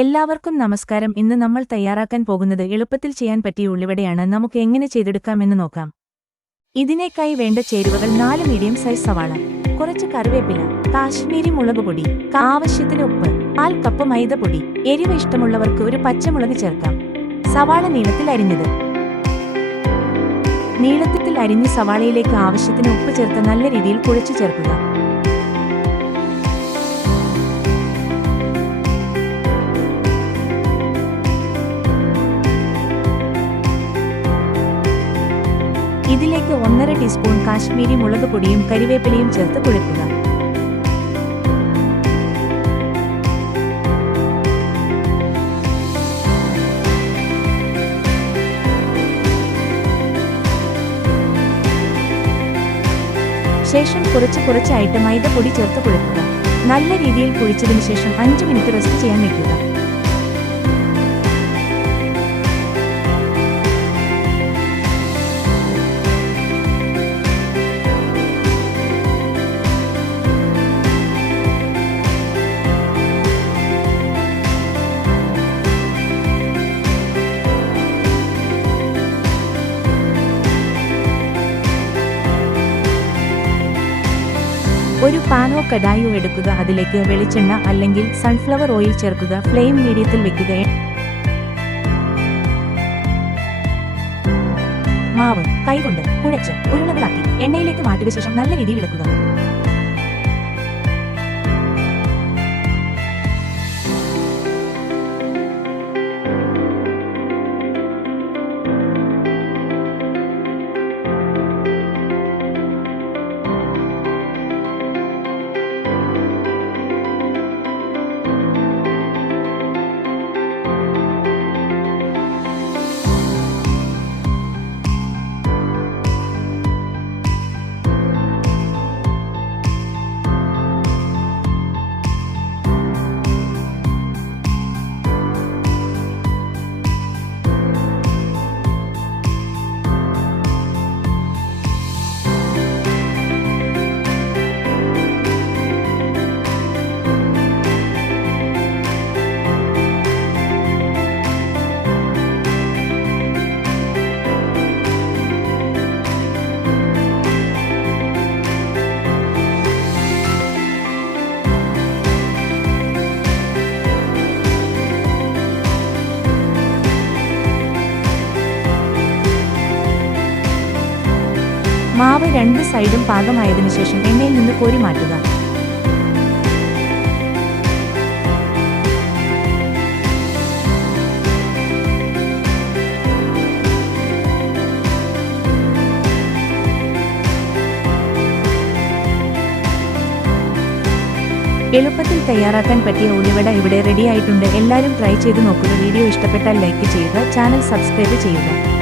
എല്ലാവർക്കും നമസ്കാരം. ഇന്ന് നമ്മൾ തയ്യാറാക്കാൻ പോകുന്നത് എളുപ്പത്തിൽ ചെയ്യാൻ പറ്റിയ ഉള്ളിവടയാണ്. നമുക്ക് എങ്ങനെ ചെയ്തെടുക്കാമെന്ന് നോക്കാം. ഇതിനേക്കായി വേണ്ട ചേരുവകൾ 4 മീഡിയം സൈസ് സവാള, കുറച്ച് കറിവേപ്പില, കാശ്മീരി മുളകുപൊടി, ആവശ്യത്തിന് ഉപ്പ്, 1/4 കപ്പ് മൈദപ്പൊടി, എരിവ് ഇഷ്ടമുള്ളവർക്ക് ഒരു പച്ചമുളക് ചേർക്കാം. സവാള നീളത്തിൽ അരിഞ്ഞത്. നീളത്തിൽ അരിഞ്ഞ് സവാളയിലേക്ക് ആവശ്യത്തിന് ഉപ്പ് ചേർത്ത് നല്ല രീതിയിൽ കുഴച്ചു ചേർക്കുക. ഇതിലേക്ക് 1.5 ടീസ്പൂൺ കാശ്മീരി മുളക് പൊടിയും കരിവേപ്പിലയും ചേർത്ത് കുഴക്കുക. ശേഷം കുറച്ചായിട്ട് മൈദപ്പൊടി ചേർത്ത് കുഴക്കുക. നല്ല രീതിയിൽ കുഴിച്ചതിനു ശേഷം 5 മിനിറ്റ് റെസ്റ്റ് ചെയ്യാൻ വെക്കുക. ഒരു പാനോ കടായോ എടുക്കുക. അതിലേക്ക് വെളിച്ചെണ്ണ അല്ലെങ്കിൽ സൺഫ്ലവർ ഓയിൽ ചേർക്കുക. ഫ്ലെയിം മീഡിയത്തിൽ വെക്കുക. മാവ് കൈകൊണ്ട് കുഴച്ച് ഉരുളകളാക്കി എണ്ണയിലേക്ക് മാറ്റിയ ശേഷം നല്ല രീതിയിൽ ഇളക്കുക. മാവ് 2 സൈഡും പാകമായതിനു ശേഷം എണ്ണയിൽ നിന്ന് കോരി മാറ്റുക. എളുപ്പത്തിൽ തയ്യാറാക്കാൻ പറ്റിയ ഉള്ളിവട ഇവിടെ റെഡിയായിട്ടുണ്ട്. എല്ലാവരും ട്രൈ ചെയ്ത് നോക്കുക. വീഡിയോ ഇഷ്ടപ്പെട്ടാൽ ലൈക്ക് ചെയ്യുക, ചാനൽ സബ്സ്ക്രൈബ് ചെയ്യുക.